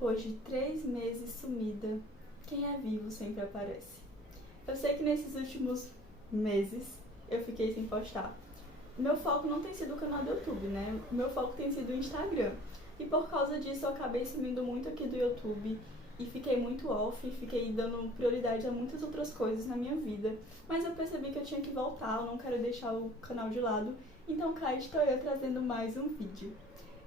Depois de 3 meses sumida, quem é vivo sempre aparece. Eu sei que nesses últimos meses eu fiquei sem postar. Meu foco não tem sido o canal do YouTube, né? Meu foco tem sido o Instagram. E por causa disso eu acabei sumindo muito aqui do YouTube e fiquei muito off, fiquei dando prioridade a muitas outras coisas na minha vida. Mas eu percebi que eu tinha que voltar, eu não quero deixar o canal de lado. Então cá estou eu trazendo mais um vídeo.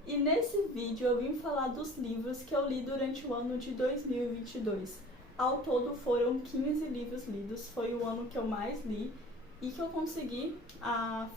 E nesse vídeo eu vim falar dos livros que eu li durante o ano de 2022. Ao todo foram 15 livros lidos, foi o ano que eu mais li e que eu consegui a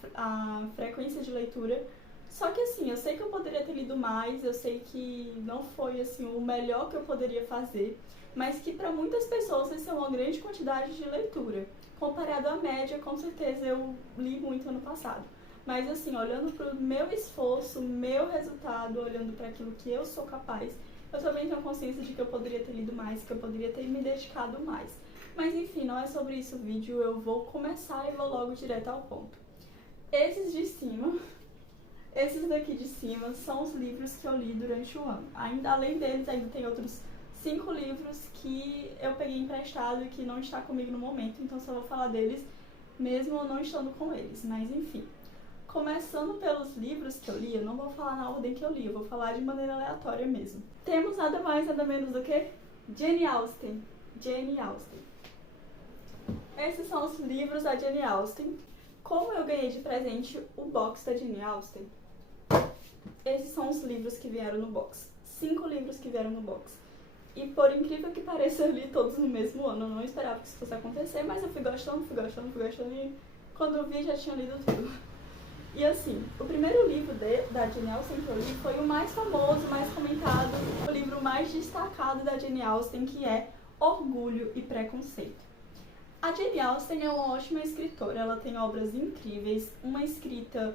frequência de leitura. Só que assim, eu sei que eu poderia ter lido mais, eu sei que não foi assim o melhor que eu poderia fazer, mas que para muitas pessoas isso é uma grande quantidade de leitura. Comparado à média, com certeza eu li muito ano passado. Mas assim, olhando para o meu esforço, meu resultado, olhando para aquilo que eu sou capaz, eu também tenho consciência de que eu poderia ter lido mais, que eu poderia ter me dedicado mais. Mas enfim, não é sobre isso o vídeo, eu vou começar e vou logo direto ao ponto. Esses daqui de cima são os livros que eu li durante o ano. Além deles, ainda tem outros 5 livros que eu peguei emprestado e que não está comigo no momento, então só vou falar deles mesmo não estando com eles, mas enfim. Começando pelos livros que eu li, eu não vou falar na ordem que eu li, eu vou falar de maneira aleatória mesmo. Temos nada mais, nada menos do que Jane Austen. Jane Austen. Esses são os livros da Jane Austen. Como eu ganhei de presente o box da Jane Austen, esses são os livros que vieram no box. 5 livros que vieram no box. E por incrível que pareça, eu li todos no mesmo ano. Eu não esperava que isso fosse acontecer, mas eu fui gostando e quando eu vi já tinha lido tudo. E assim, o primeiro livro da Jane Austen que eu li foi o mais famoso, mais comentado, o livro mais destacado da Jane Austen, que é Orgulho e Preconceito. A Jane Austen é uma ótima escritora, ela tem obras incríveis, uma escrita,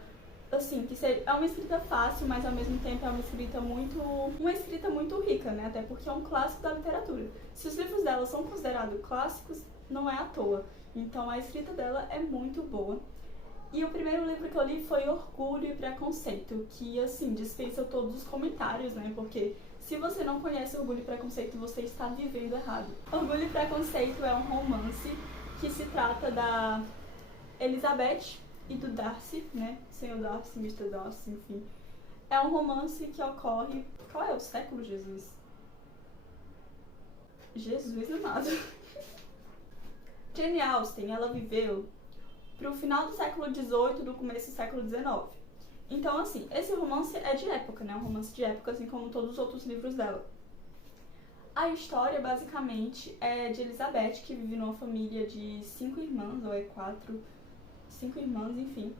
assim, é uma escrita fácil, mas ao mesmo tempo é uma escrita muito rica, né? Até porque é um clássico da literatura. Se os livros dela são considerados clássicos, não é à toa. Então a escrita dela é muito boa. E o primeiro livro que eu li foi Orgulho e Preconceito, que, assim, dispensa todos os comentários, né? Porque se você não conhece Orgulho e Preconceito, você está vivendo errado. Orgulho e Preconceito é um romance que se trata da Elizabeth e do Darcy, né? Senhor Darcy, Mr. Darcy, enfim. É um romance que ocorre... Qual é o século, Jesus? Jesus amado. Jane Austen, ela viveu pro final do século XVIII, do começo do século XIX. Então, assim, esse romance é de época, né? Um romance de época, assim como todos os outros livros dela. A história, basicamente, é de Elizabeth, que vive numa família de 5 irmãs, ou é 4, 5 irmãs, enfim.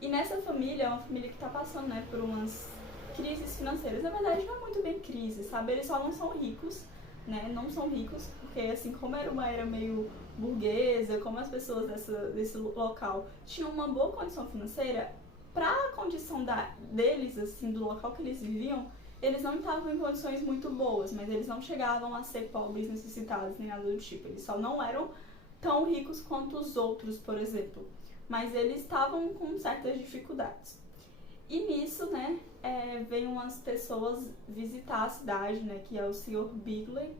E nessa família, é uma família que tá passando, né, por umas crises financeiras. Na verdade, não é muito bem crise, sabe? Eles só não são ricos, né? Não são ricos, porque, assim, como era uma era meio burguesa, como as pessoas desse local tinham uma boa condição financeira, para a condição deles, assim, do local que eles viviam, eles não estavam em condições muito boas, mas eles não chegavam a ser pobres, necessitados, nem nada do tipo. Eles só não eram tão ricos quanto os outros, por exemplo. Mas eles estavam com certas dificuldades. E nisso, né, vem umas pessoas visitar a cidade, né, que é o Sr. Bingley,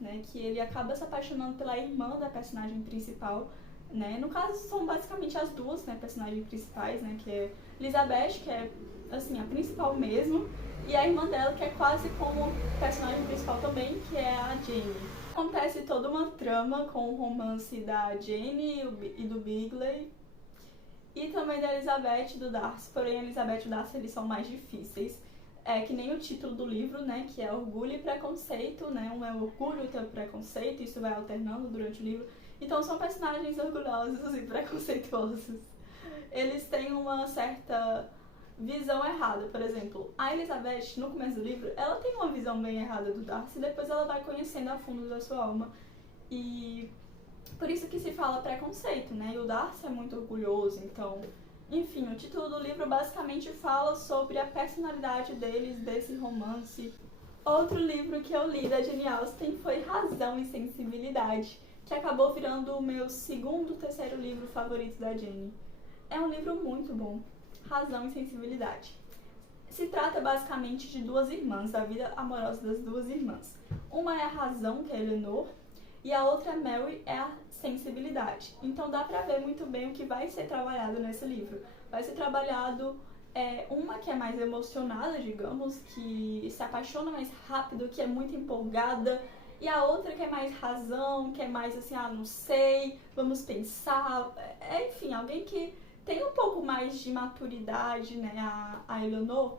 né, que ele acaba se apaixonando pela irmã da personagem principal, né, no caso são basicamente as duas, né, personagens principais, né, que é Elizabeth, que é, assim, a principal mesmo, e a irmã dela, que é quase como personagem principal também, que é a Jane. Acontece toda uma trama com o romance da Jane e do Bingley, e também da Elizabeth e do Darcy, porém a Elizabeth e o Darcy, eles são mais difíceis. É que nem o título do livro, né, que é Orgulho e Preconceito, né, um é orgulho e outro é preconceito, isso vai alternando durante o livro. Então são personagens orgulhosos e preconceituosos. Eles têm uma certa visão errada, por exemplo, a Elizabeth, no começo do livro, ela tem uma visão bem errada do Darcy, depois ela vai conhecendo a fundo da sua alma, e por isso que se fala preconceito, né, e o Darcy é muito orgulhoso, então... Enfim, o título do livro basicamente fala sobre a personalidade deles, desse romance. Outro livro que eu li da Jane Austen foi Razão e Sensibilidade, que acabou virando o meu terceiro livro favorito da Jane. É um livro muito bom, Razão e Sensibilidade. Se trata basicamente de duas irmãs, da vida amorosa das duas irmãs. Uma é a razão, que é a Eleanor, e a outra, Mary, é a sensibilidade. Então dá pra ver muito bem o que vai ser trabalhado nesse livro. Vai ser trabalhado uma que é mais emocionada, digamos, que se apaixona mais rápido, que é muito empolgada, e a outra que é mais razão, que é mais assim, não sei, vamos pensar. Enfim, alguém que tem um pouco mais de maturidade, né? A Eleanor,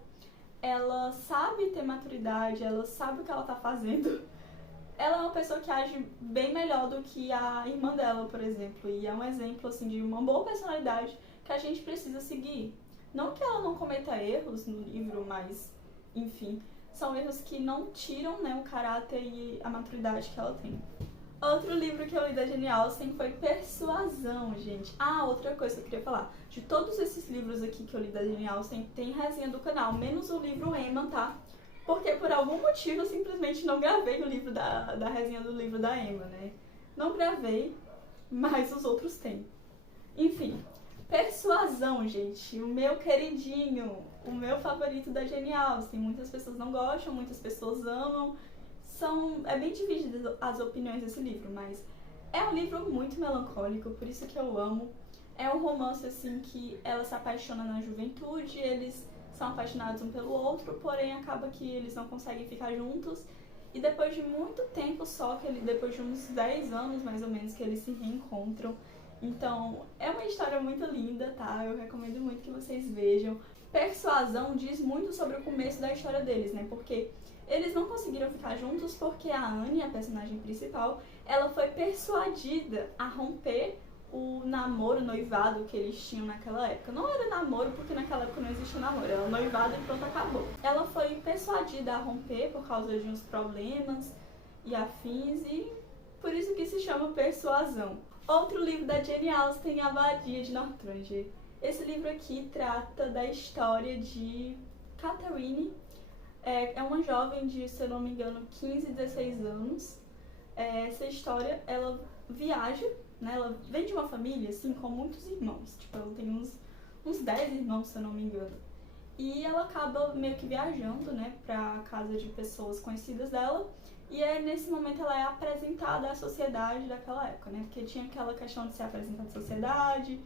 ela sabe ter maturidade, ela sabe o que ela tá fazendo. Ela é uma pessoa que age bem melhor do que a irmã dela, por exemplo. E é um exemplo, assim, de uma boa personalidade que a gente precisa seguir. Não que ela não cometa erros no livro, mas, enfim, são erros que não tiram, né, o caráter e a maturidade que ela tem. Outro livro que eu li da Jane Austen foi Persuasão, gente. Outra coisa que eu queria falar. De todos esses livros aqui que eu li da Jane Austen, tem resenha do canal, menos o livro Emma, tá? Porque por algum motivo eu simplesmente não gravei o livro da resenha do livro da Emma, né? Não gravei, mas os outros tem. Enfim, Persuasão, gente. O meu queridinho, o meu favorito da Jane Austen. Muitas pessoas não gostam, muitas pessoas amam. É bem divididas as opiniões desse livro, mas é um livro muito melancólico, por isso que eu amo. É um romance, assim, que ela se apaixona na juventude, eles são apaixonados um pelo outro, porém acaba que eles não conseguem ficar juntos. E depois de muito tempo só, depois de uns 10 anos mais ou menos, que eles se reencontram. Então, é uma história muito linda, tá? Eu recomendo muito que vocês vejam. Persuasão diz muito sobre o começo da história deles, né? Porque eles não conseguiram ficar juntos porque a Anne, a personagem principal, ela foi persuadida a romper o namoro, o noivado que eles tinham naquela época. Não era namoro porque naquela época não existia namoro, era noivado e pronto, acabou. Ela foi persuadida a romper por causa de uns problemas e afins, e por isso que se chama Persuasão. Outro livro da Jane Austen, A Abadia de Northanger. Esse livro aqui trata da história de Catherine. É uma jovem de, se eu não me engano, 15, 16 anos. Essa história, ela viaja, né? Ela vem de uma família, assim, com muitos irmãos. Tipo, ela tem uns 10 irmãos, se eu não me engano. E ela acaba meio que viajando, né, pra casa de pessoas conhecidas dela. E nesse momento ela é apresentada à sociedade daquela época, né? Porque tinha aquela questão de ser apresentada à sociedade,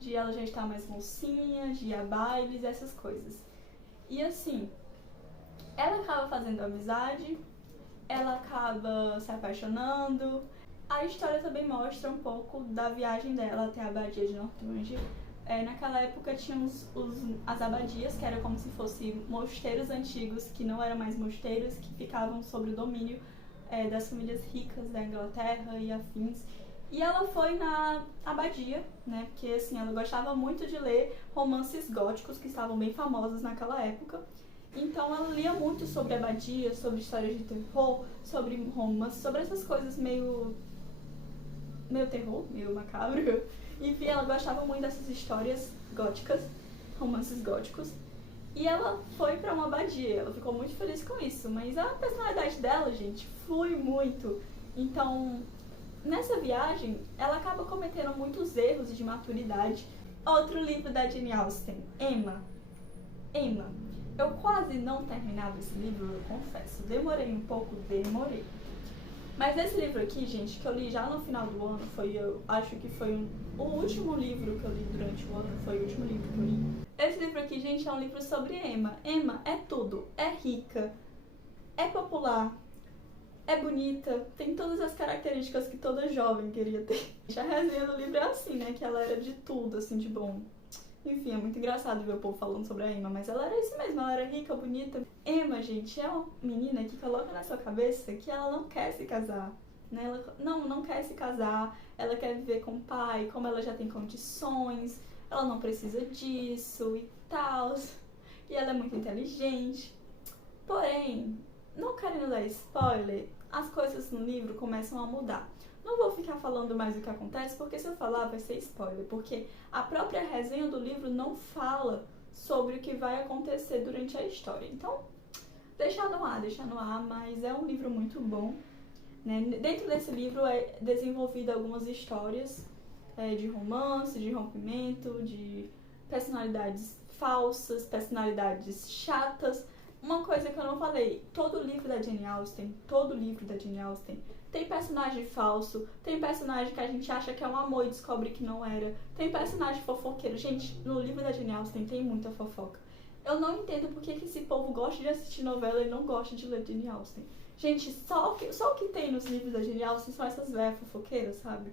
de ela já estar mais mocinha, de ir a bailes, essas coisas. E assim, ela acaba fazendo amizade, ela acaba se apaixonando. A história também mostra um pouco da viagem dela até a Abadia de Northanger. Naquela época tinha as abadias, que eram como se fossem mosteiros antigos, que não eram mais mosteiros, que ficavam sob o domínio das famílias ricas da Inglaterra e afins. E ela foi na abadia, né, porque assim, ela gostava muito de ler romances góticos, que estavam bem famosos naquela época. Então ela lia muito sobre abadia, sobre histórias de terror, sobre romance, sobre essas coisas meio terror, meio macabro. Enfim, ela gostava muito dessas histórias góticas, romances góticos. E ela foi pra uma abadia, ela ficou muito feliz com isso. Mas a personalidade dela, gente, flui muito. Então, nessa viagem, ela acaba cometendo muitos erros de maturidade. Outro livro da Jane Austen, Emma. Eu quase não terminava esse livro, eu confesso. Demorei um pouco, demorei. Mas esse livro aqui, gente, que eu li já no final do ano, acho que foi o último livro que eu li durante o ano, foi o último livro que eu li. Esse livro aqui, gente, é um livro sobre Emma. Emma é tudo, é rica, é popular, é bonita, tem todas as características que toda jovem queria ter. A resenha do livro é assim, né, que ela era de tudo, assim, de bom. Enfim, é muito engraçado ver o povo falando sobre a Emma, mas ela era isso mesmo, ela era rica, bonita. Emma, gente, é uma menina que coloca na sua cabeça que ela não quer se casar, né? Ela não quer se casar, ela quer viver com o pai, como ela já tem condições, ela não precisa disso e tal. E ela é muito inteligente. Porém, não querendo dar spoiler, as coisas no livro começam a mudar. Não vou ficar falando mais o que acontece, porque se eu falar vai ser spoiler, porque a própria resenha do livro não fala sobre o que vai acontecer durante a história. Então, deixa no ar, mas é um livro muito bom, né? Dentro desse livro é desenvolvida algumas histórias de romance, de rompimento, de personalidades falsas, personalidades chatas. Uma coisa que eu não falei, todo livro da Jane Austen tem personagem falso, tem personagem que a gente acha que é um amor e descobre que não era, tem personagem fofoqueiro. Gente, no livro da Jane Austen tem muita fofoca. Eu não entendo por que esse povo gosta de assistir novela e não gosta de ler Jane Austen. Gente, só o que tem nos livros da Jane Austen são essas velhas fofoqueiras, sabe?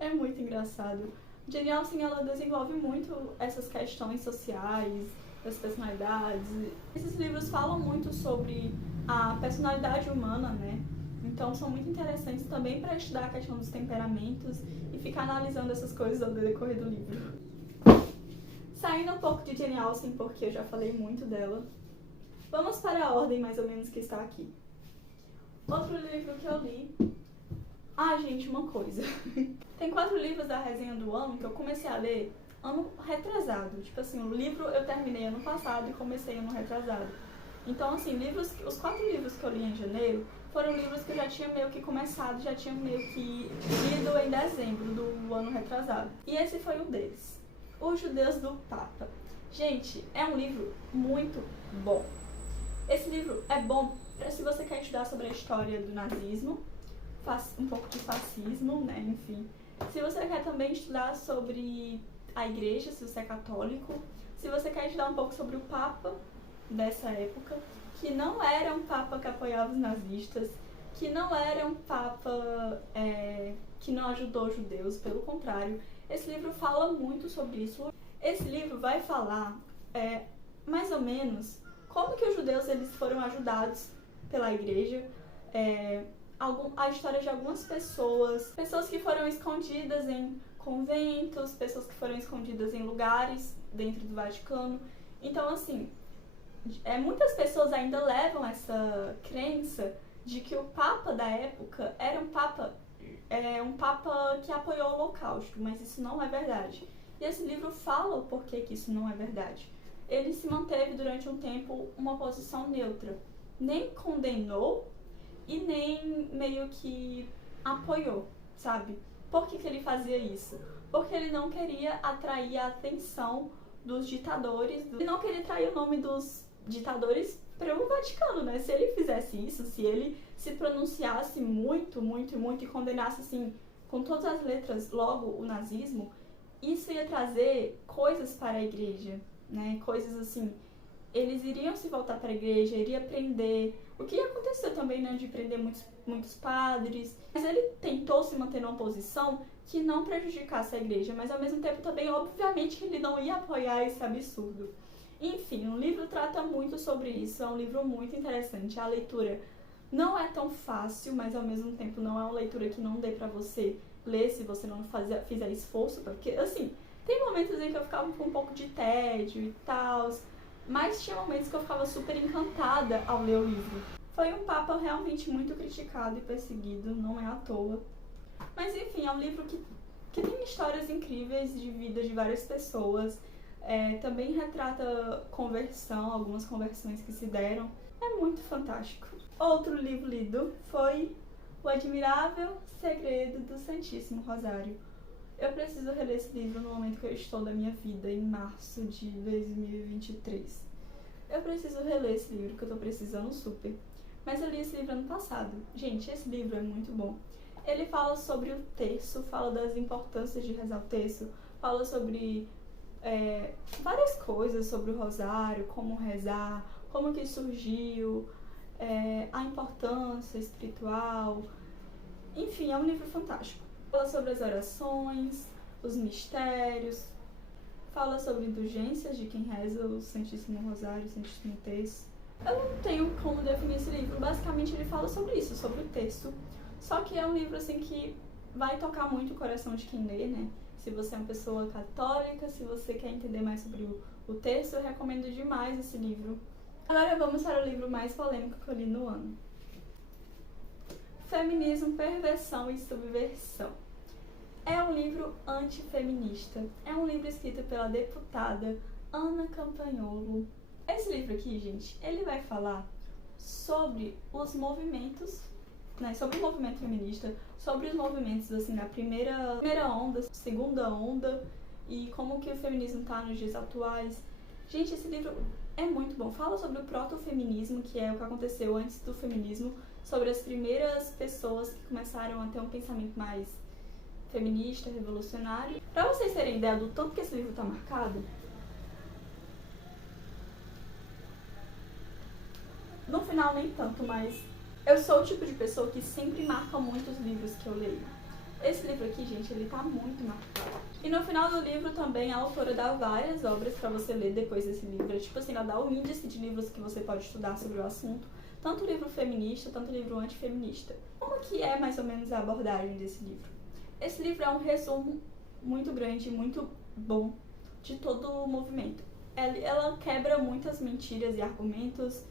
É muito engraçado. Jane Austen, ela desenvolve muito essas questões sociais, das personalidades. Esses livros falam muito sobre a personalidade humana, né? Então são muito interessantes também para estudar a questão dos temperamentos e ficar analisando essas coisas ao decorrer do livro. Saindo um pouco de Jane Austen, porque eu já falei muito dela, vamos para a ordem mais ou menos que está aqui. Outro livro que eu li... Ah, gente, uma coisa. Tem 4 livros da resenha do ano que eu comecei a ler ano retrasado. Tipo assim, o livro eu terminei ano passado e comecei ano retrasado. Então, assim, os 4 livros que eu li em janeiro foram livros que eu já tinha meio que começado, já tinha meio que lido em dezembro do ano retrasado. E esse foi um deles. Os Judeus do Papa. Gente, é um livro muito bom. Esse livro é bom se você quer estudar sobre a história do nazismo, um pouco de fascismo, né, enfim. Se você quer também estudar sobre a igreja, se você é católico, se você quer estudar um pouco sobre o Papa dessa época, que não era um Papa que apoiava os nazistas, que não era um Papa que não ajudou os judeus, pelo contrário. Esse livro fala muito sobre isso. Esse livro vai falar mais ou menos como que os judeus eles foram ajudados pela igreja, a história de algumas pessoas que foram escondidas em conventos, pessoas que foram escondidas em lugares dentro do Vaticano. Então, assim, muitas pessoas ainda levam essa crença de que o Papa da época era um Papa que apoiou o Holocausto, mas isso não é verdade. E esse livro fala o porquê que isso não é verdade. Ele se manteve durante um tempo uma posição neutra. Nem condenou e nem meio que apoiou, sabe? Por que ele fazia isso? Porque ele não queria atrair a atenção dos ditadores. Ele não queria atrair o nome dos ditadores para o Vaticano, né? Se ele fizesse isso, se ele se pronunciasse muito, muito, muito e condenasse, assim, com todas as letras, logo o nazismo, isso ia trazer coisas para a igreja, né? Coisas assim, eles iriam se voltar para a igreja, iria prender, o que aconteceu também, né, de prender muitos padres, mas ele tentou se manter numa posição que não prejudicasse a igreja, mas ao mesmo tempo também, obviamente, que ele não ia apoiar esse absurdo. Enfim, o livro trata muito sobre isso, é um livro muito interessante, a leitura não é tão fácil, mas ao mesmo tempo não é uma leitura que não dê pra você ler se você não fizer esforço, porque, assim, tem momentos em que eu ficava com um pouco de tédio e tal, mas tinha momentos que eu ficava super encantada ao ler o livro. Foi um Papa realmente muito criticado e perseguido, não é à toa. Mas enfim, é um livro que tem histórias incríveis de vida de várias pessoas. Também retrata conversão, algumas conversões que se deram. É muito fantástico. Outro livro lido foi O Admirável Segredo do Santíssimo Rosário. Eu preciso reler esse livro no momento que eu estou da minha vida, em março de 2023. Eu preciso reler esse livro, que eu tô precisando super. Mas eu li esse livro ano passado. Gente, esse livro é muito bom. Ele fala sobre o terço, fala das importâncias de rezar o terço, fala sobre várias coisas sobre o rosário, como rezar, como que surgiu, a importância espiritual. Enfim, é um livro fantástico. Fala sobre as orações, os mistérios, fala sobre indulgências de quem reza o Santíssimo Rosário, o Santíssimo Terço. Eu não tenho como definir esse livro, basicamente ele fala sobre isso, sobre o terço. Só que é um livro assim que vai tocar muito o coração de quem lê, né? Se você é uma pessoa católica, se você quer entender mais sobre o terço, eu recomendo demais esse livro. Agora vamos para o livro mais polêmico que eu li no ano. Feminismo, Perversão e Subversão. É um livro antifeminista. É um livro escrito pela deputada Ana Campanholo. Esse livro aqui, gente, ele vai falar sobre os movimentos, né, sobre o movimento feminista, sobre os movimentos, assim, na primeira onda, segunda onda, e como que o feminismo tá nos dias atuais. Gente, esse livro é muito bom. Fala sobre o protofeminismo, que é o que aconteceu antes do feminismo, sobre as primeiras pessoas que começaram a ter um pensamento mais feminista, revolucionário. Pra vocês terem ideia do tanto que esse livro tá marcado, no final nem tanto, mas eu sou o tipo de pessoa que sempre marca muito os livros que eu leio. Esse livro aqui, gente, ele tá muito marcado. E no final do livro também a autora dá várias obras pra você ler depois desse livro. É tipo assim, ela dá o índice de livros que você pode estudar sobre o assunto. Tanto livro feminista, tanto livro antifeminista. Como que é mais ou menos a abordagem desse livro? Esse livro é um resumo muito grande, muito bom de todo o movimento. Ela quebra muitas mentiras e argumentos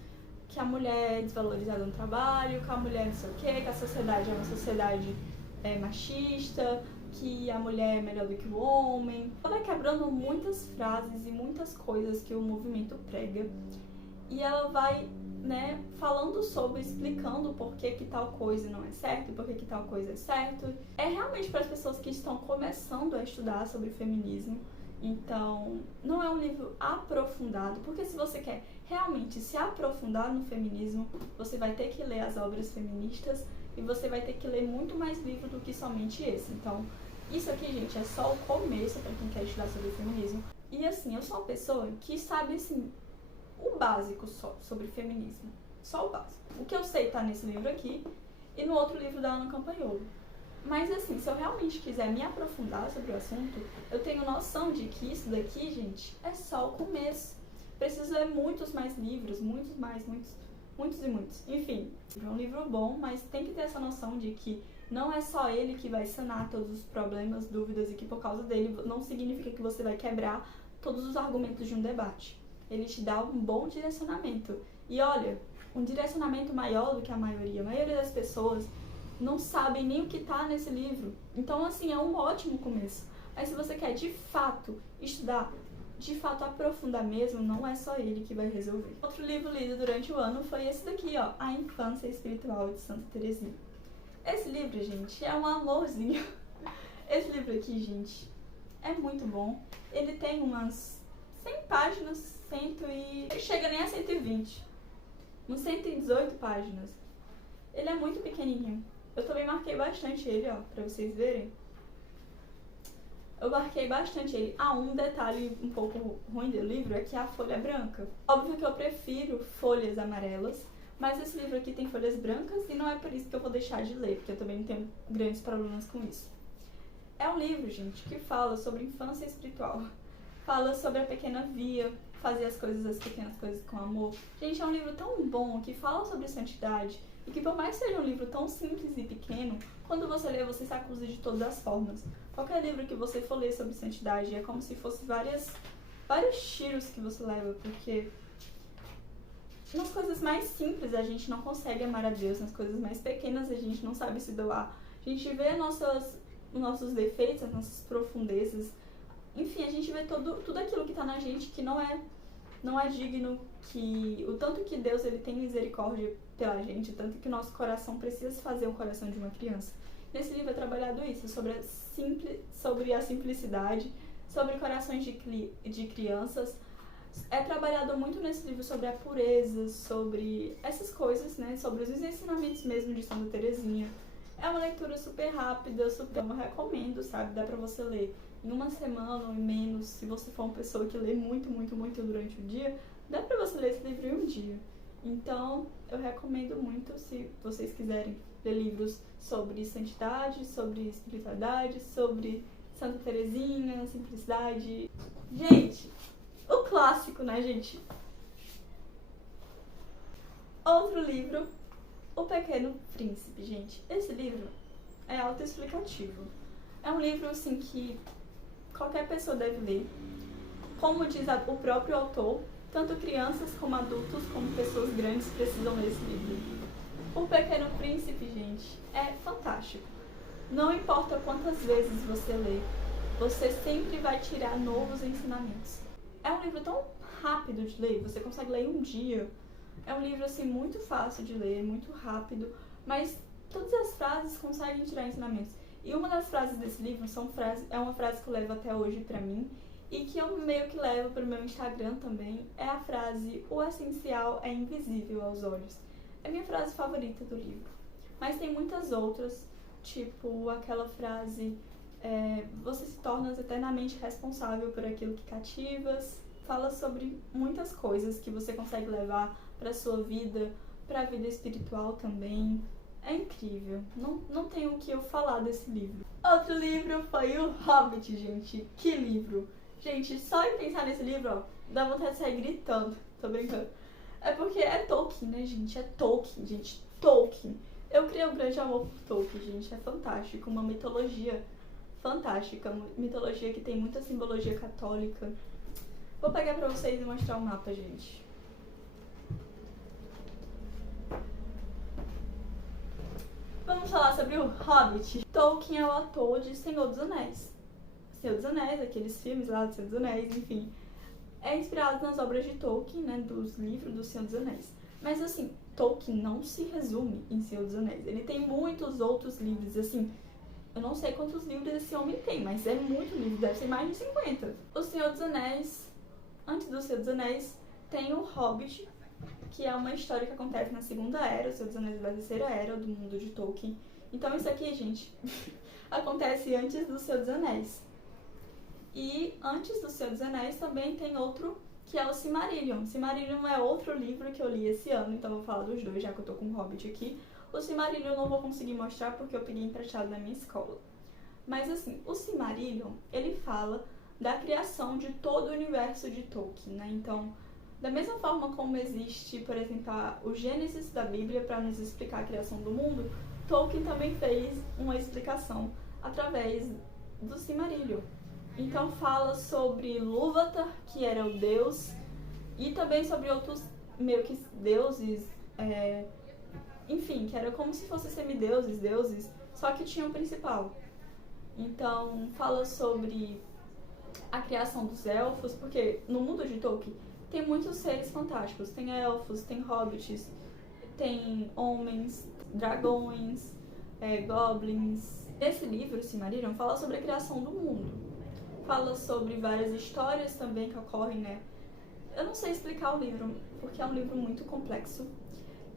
que a mulher é desvalorizada no trabalho, que a mulher não sei o quê, que a sociedade é uma sociedade machista, que a mulher é melhor do que o homem. Ela vai quebrando muitas frases e muitas coisas que o movimento prega. E ela vai, falando sobre, explicando por que tal coisa não é certo, por que tal coisa é certo. É realmente para as pessoas que estão começando a estudar sobre feminismo. Então, não é um livro aprofundado, porque se você quer realmente se aprofundar no feminismo, você vai ter que ler as obras feministas e você vai ter que ler muito mais livro do que somente esse. Então, isso aqui, gente, é só o começo para quem quer estudar sobre feminismo. E assim, eu sou uma pessoa que sabe, assim, o básico só sobre feminismo. Só o básico. O que eu sei tá nesse livro aqui e no outro livro da Ana Campanholo. Mas assim, se eu realmente quiser me aprofundar sobre o assunto, eu tenho noção de que isso daqui, gente, é só o começo. Preciso ler muitos mais livros, muitos e muitos. Enfim, é um livro bom, mas tem que ter essa noção de que não é só ele que vai sanar todos os problemas, dúvidas, e que por causa dele não significa que você vai quebrar todos os argumentos de um debate. Ele te dá um bom direcionamento. E olha, um direcionamento maior do que a maioria. A maioria das pessoas não sabem nem o que está nesse livro. Então, assim, é um ótimo começo. Mas se você quer, de fato, estudar, de fato, aprofundar mesmo, não é só ele que vai resolver. Outro livro lido durante o ano foi esse daqui, ó, A Infância Espiritual de Santa Teresinha. Esse livro, gente, é um amorzinho. Esse livro aqui, gente, é muito bom. Ele tem umas 100 páginas, Ele chega nem a 120. Uns 118 páginas. Ele é muito pequenininho. Eu também marquei bastante ele, ó, pra vocês verem. Eu marquei bastante ele. Um detalhe um pouco ruim do livro é que a folha é branca. Óbvio que eu prefiro folhas amarelas, mas esse livro aqui tem folhas brancas e não é por isso que eu vou deixar de ler, porque eu também não tenho grandes problemas com isso. É um livro, gente, que fala sobre infância espiritual. Fala sobre a pequena Via, fazer as pequenas coisas com amor. Gente, é um livro tão bom que fala sobre santidade e que por mais que seja um livro tão simples e pequeno, quando você lê, você se acusa de todas as formas. Qualquer livro que você for ler sobre santidade é como se fosse vários tiros que você leva, porque nas coisas mais simples a gente não consegue amar a Deus, nas coisas mais pequenas a gente não sabe se doar. A gente vê os nossos defeitos, as nossas profundezas. Enfim, a gente vê tudo aquilo que está na gente que não é digno, que o tanto que Deus ele tem misericórdia pela gente, o tanto que o nosso coração precisa se fazer o coração de uma criança. Nesse livro é trabalhado isso, sobre a simplicidade, sobre corações de crianças. É trabalhado muito nesse livro sobre a pureza, sobre essas coisas, sobre os ensinamentos mesmo de Santa Teresinha. É uma leitura super rápida, eu recomendo, sabe? Dá pra você ler em uma semana ou menos. Se você for uma pessoa que lê muito durante o dia, dá pra você ler esse livro em um dia. Então, eu recomendo muito, se vocês quiserem ler livros sobre santidade, sobre espiritualidade, sobre Santa Teresinha, simplicidade. Gente, o clássico, né, gente? Outro livro, O Pequeno Príncipe, gente. Esse livro é autoexplicativo. É um livro, assim, que qualquer pessoa deve ler. Como diz o próprio autor, tanto crianças como adultos, como pessoas grandes precisam ler esse livro. O Pequeno Príncipe, gente, é fantástico. Não importa quantas vezes você lê, você sempre vai tirar novos ensinamentos. É um livro tão rápido de ler, você consegue ler em um dia. É um livro, assim, muito fácil de ler, muito rápido, mas todas as frases conseguem tirar ensinamentos. E uma das frases desse livro é uma frase que eu levo até hoje pra mim e que eu meio que levo para o meu Instagram também, é a frase: o essencial é invisível aos olhos. É minha frase favorita do livro. Mas tem muitas outras, tipo aquela frase: você se torna eternamente responsável por aquilo que cativas. Fala sobre muitas coisas que você consegue levar para sua vida, para a vida espiritual também. É incrível, não tenho o que eu falar desse livro. Outro livro foi O Hobbit, gente. Que livro! Gente, só em pensar nesse livro, ó, dá vontade de sair gritando. Tô brincando. É porque é Tolkien, né, gente? É Tolkien, gente. Tolkien. Eu criei um grande amor por Tolkien, gente. É fantástico. Uma mitologia fantástica. Uma mitologia que tem muita simbologia católica. Vou pegar pra vocês e mostrar o mapa, gente. Vamos falar sobre o Hobbit. Tolkien é o autor de Senhor dos Anéis. Senhor dos Anéis, aqueles filmes lá do Senhor dos Anéis, enfim. É inspirado nas obras de Tolkien, né, dos livros do Senhor dos Anéis. Mas assim, Tolkien não se resume em Senhor dos Anéis. Ele tem muitos outros livros, assim. Eu não sei quantos livros esse homem tem, mas é muito livro, deve ser mais de 50. O Senhor dos Anéis, antes do Senhor dos Anéis, tem o Hobbit, que é uma história que acontece na Segunda Era, o Senhor dos Anéis da Terceira Era, do mundo de Tolkien. Então isso aqui, gente, acontece antes do Senhor dos Anéis. E antes do Senhor dos Anéis também tem outro, que é o Silmarillion. Silmarillion é outro livro que eu li esse ano, então eu vou falar dos dois, já que eu tô com o Hobbit aqui. O Silmarillion eu não vou conseguir mostrar porque eu peguei emprestado na minha escola. Mas assim, o Silmarillion, ele fala da criação de todo o universo de Tolkien, né? Então, da mesma forma como existe, por exemplo, o Gênesis da Bíblia para nos explicar a criação do mundo, Tolkien também fez uma explicação através do Silmarillion. Então fala sobre Ilúvatar, que era o deus, e também sobre outros meio que deuses, enfim, que era como se fossem semideuses, deuses, só que tinha um principal. Então fala sobre a criação dos elfos, porque no mundo de Tolkien tem muitos seres fantásticos. Tem elfos, tem hobbits, tem homens, dragões, goblins. Esse livro, Silmarillion, fala sobre a criação do mundo. Fala sobre várias histórias também que ocorrem, né? Eu não sei explicar o livro, porque é um livro muito complexo.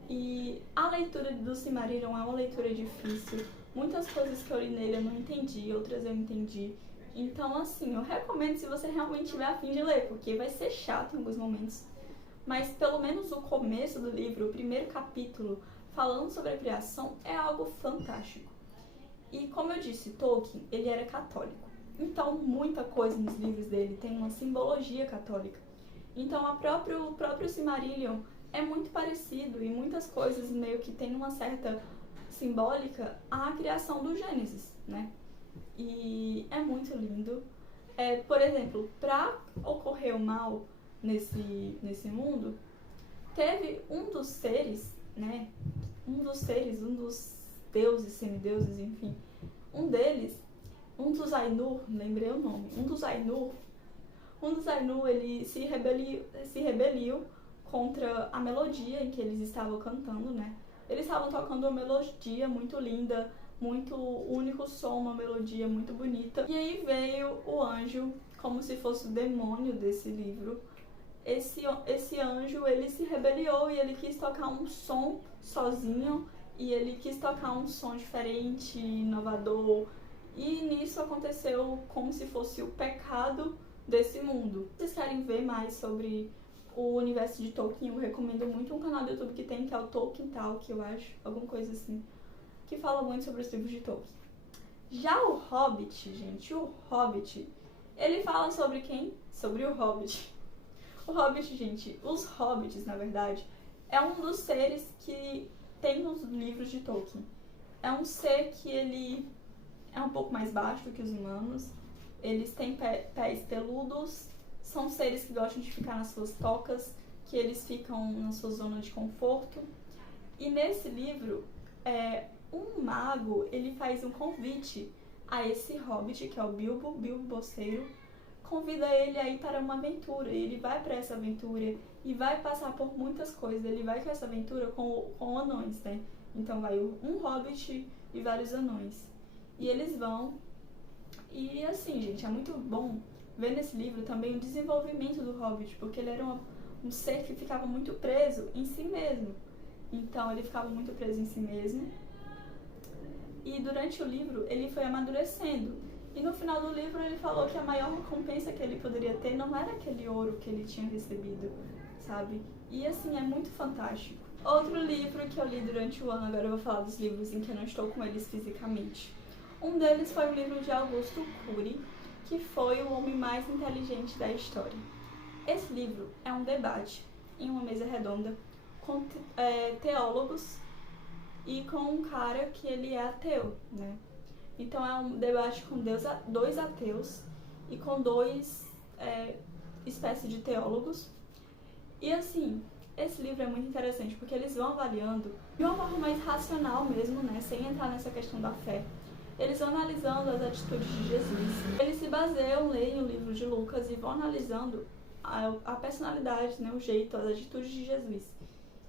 E a leitura do Silmarillion é uma leitura difícil. Muitas coisas que eu li nele eu não entendi, outras eu entendi. Então, assim, eu recomendo se você realmente tiver a fim de ler, porque vai ser chato em alguns momentos. Mas pelo menos o começo do livro, o primeiro capítulo, falando sobre a criação, é algo fantástico. E como eu disse, Tolkien, ele era católico. Então, muita coisa nos livros dele tem uma simbologia católica. Então, o próprio Silmarillion é muito parecido e muitas coisas meio que tem uma certa simbólica à criação do Gênesis, né? E é muito lindo. Por exemplo, para ocorrer o mal nesse mundo, teve um dos seres, né? Um dos deuses, semideuses, enfim. Um deles, um dos Ainur, lembrei o nome. Um dos Ainur, ele se rebeliou contra a melodia em que eles estavam cantando, né? Eles estavam tocando uma melodia muito linda, muito único som, uma melodia muito bonita. E aí veio o anjo, como se fosse o demônio desse livro. Esse anjo, ele se rebeliou e ele quis tocar um som sozinho, e ele quis tocar um som diferente, inovador. E nisso aconteceu como se fosse o pecado desse mundo. Se vocês querem ver mais sobre o universo de Tolkien, eu recomendo muito um canal do YouTube que tem, que é o Tolkien Talk, eu acho, alguma coisa assim, que fala muito sobre os livros de Tolkien. Já o Hobbit, gente, o Hobbit, ele fala sobre quem? Sobre o Hobbit. O Hobbit, gente, os Hobbits, na verdade, é um dos seres que tem nos livros de Tolkien. É um ser que ele é um pouco mais baixo do que os humanos, eles têm pés peludos, são seres que gostam de ficar nas suas tocas, que eles ficam na sua zona de conforto. E nesse livro, um mago, ele faz um convite a esse hobbit, que é o Bilbo Bolseiro, convida ele a ir para uma aventura. E ele vai para essa aventura e vai passar por muitas coisas. Ele vai com essa aventura com anões, né? Então vai um hobbit e vários anões. E eles vão. E assim, gente, é muito bom vê nesse livro também o desenvolvimento do Hobbit, porque ele era um ser que ficava muito preso em si mesmo. Então ele ficava muito preso em si mesmo. E durante o livro ele foi amadurecendo. E no final do livro ele falou que a maior recompensa que ele poderia ter não era aquele ouro que ele tinha recebido, sabe? E assim, é muito fantástico. Outro livro que eu li durante o ano, agora eu vou falar dos livros em que eu não estou com eles fisicamente. Um deles foi o livro de Augusto Cury, que foi o homem mais inteligente da história. Esse livro é um debate em uma mesa redonda com teólogos e com um cara que ele é ateu, né? Então é um debate com dois ateus e com dois espécies de teólogos. E assim, esse livro é muito interessante porque eles vão avaliando de uma forma mais racional mesmo, né? Sem entrar nessa questão da fé. Eles vão analisando as atitudes de Jesus. Eles se baseiam, leem o livro de Lucas e vão analisando a personalidade, né? O jeito, as atitudes de Jesus.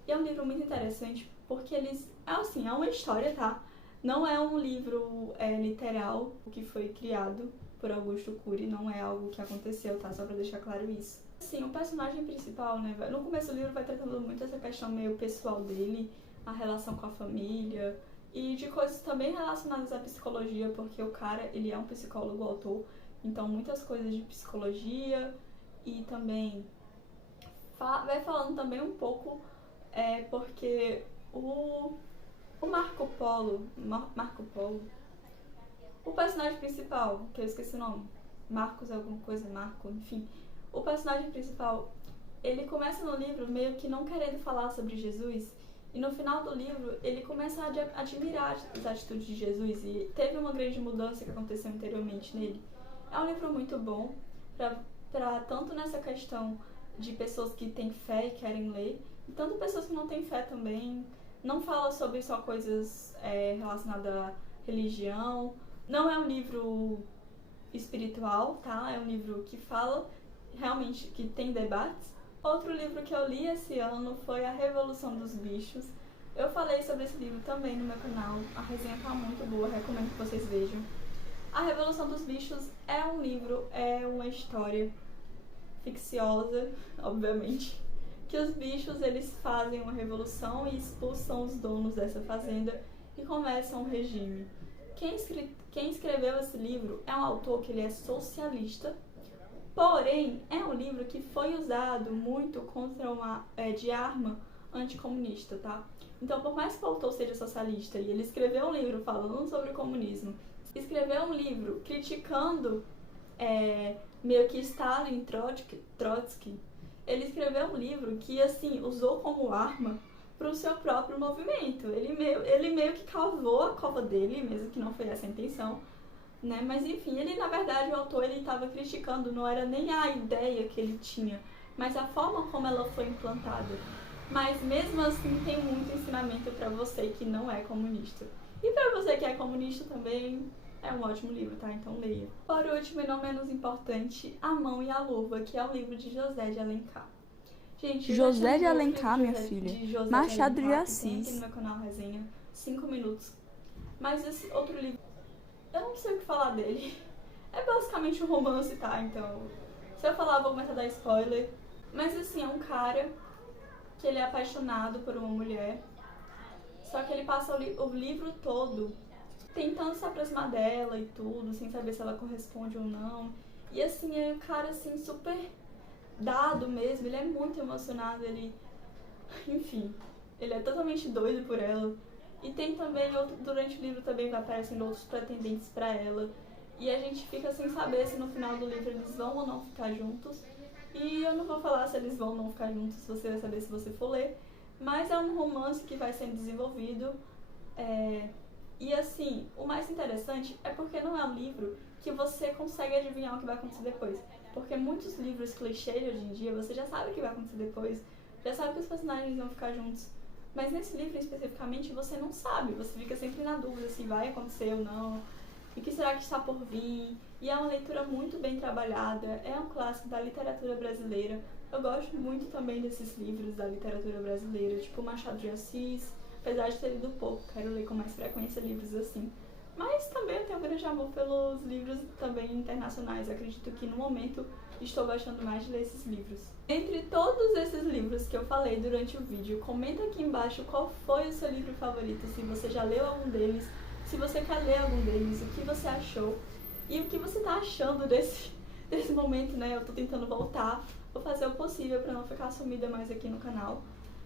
E é um livro muito interessante porque é uma história, tá? Não é um livro literal, que foi criado por Augusto Cury, não é algo que aconteceu, tá? Só pra deixar claro isso. Sim, o personagem principal, né? No começo do livro vai tratando muito essa questão meio pessoal dele, a relação com a família e de coisas também relacionadas à psicologia, porque o cara, ele é um psicólogo autor, então muitas coisas de psicologia e também vai falando também um pouco porque o Marco Polo, o personagem principal, que eu esqueci o nome, Marcos alguma coisa, Marco, enfim, o personagem principal, ele começa no livro meio que não querendo falar sobre Jesus, e no final do livro ele começa a admirar as atitudes de Jesus, e teve uma grande mudança que aconteceu interiormente nele. É um livro muito bom, pra tanto nessa questão de pessoas que têm fé e querem ler, e tanto pessoas que não têm fé também. Não fala sobre só coisas relacionadas à religião. Não é um livro espiritual, tá? É um livro que fala realmente, que tem debates. Outro livro que eu li esse ano foi A Revolução dos Bichos. Eu falei sobre esse livro também no meu canal. A resenha tá muito boa, recomendo que vocês vejam. A Revolução dos Bichos é um livro, é uma história ficciosa, obviamente, que os bichos eles fazem uma revolução e expulsam os donos dessa fazenda e começam um regime. Quem escreveu esse livro é um autor que ele é socialista, porém é um livro que foi usado muito contra de arma anticomunista, tá? Então, por mais que o autor seja socialista e ele escreveu um livro falando sobre o comunismo, escreveu um livro criticando meio que Stalin e Trotsky, ele escreveu um livro que, assim, usou como arma para o seu próprio movimento. Ele meio que cavou a cova dele, mesmo que não foi essa a intenção, né? Mas, enfim, na verdade, o autor, ele estava criticando, não era nem a ideia que ele tinha, mas a forma como ela foi implantada. Mas, mesmo assim, tem muito ensinamento para você que não é comunista. E para você que é comunista também, é um ótimo livro, tá? Então leia. Por último e não menos importante, A Mão e a Luva, que é um livro de José de Alencar. Gente, José de Alencar, minha filha. Machado de Assis. Tem aqui no meu canal resenha 5 minutos. Mas esse outro livro, eu não sei o que falar dele. É basicamente um romance, tá? Então, se eu falar, vou começar a dar spoiler. Mas assim, é um cara que ele é apaixonado por uma mulher. Só que ele passa o livro todo tentando se aproximar dela e tudo, sem saber se ela corresponde ou não. E assim, é um cara assim, super dado mesmo, ele é muito emocionado, enfim, ele é totalmente doido por ela. E tem também, durante o livro também vai aparecendo outros pretendentes pra ela. E a gente fica sem saber se no final do livro eles vão ou não ficar juntos. E eu não vou falar se eles vão ou não ficar juntos, você vai saber se você for ler. Mas é um romance que vai sendo desenvolvido. E assim, o mais interessante é porque não é um livro que você consegue adivinhar o que vai acontecer depois. Porque muitos livros clichês hoje em dia, você já sabe o que vai acontecer depois, já sabe que os personagens vão ficar juntos. Mas nesse livro especificamente você não sabe, você fica sempre na dúvida se vai acontecer ou não, e o que será que está por vir. E é uma leitura muito bem trabalhada, é um clássico da literatura brasileira. Eu gosto muito também desses livros da literatura brasileira, tipo Machado de Assis, apesar de ter lido pouco, quero ler com mais frequência livros assim. Mas também eu tenho um grande amor pelos livros também internacionais. Acredito que no momento estou gostando mais de ler esses livros. Entre todos esses livros que eu falei durante o vídeo, comenta aqui embaixo qual foi o seu livro favorito, se você já leu algum deles, se você quer ler algum deles, o que você achou e o que você tá achando desse momento, né? Eu tô tentando voltar, vou fazer o possível pra não ficar sumida mais aqui no canal.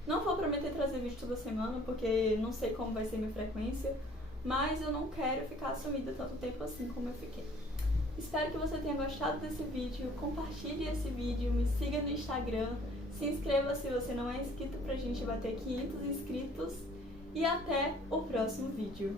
Não vou prometer trazer vídeo toda semana, porque não sei como vai ser minha frequência, mas eu não quero ficar sumida tanto tempo assim como eu fiquei. Espero que você tenha gostado desse vídeo, compartilhe esse vídeo, me siga no Instagram, se inscreva se você não é inscrito pra gente bater 500 inscritos e até o próximo vídeo.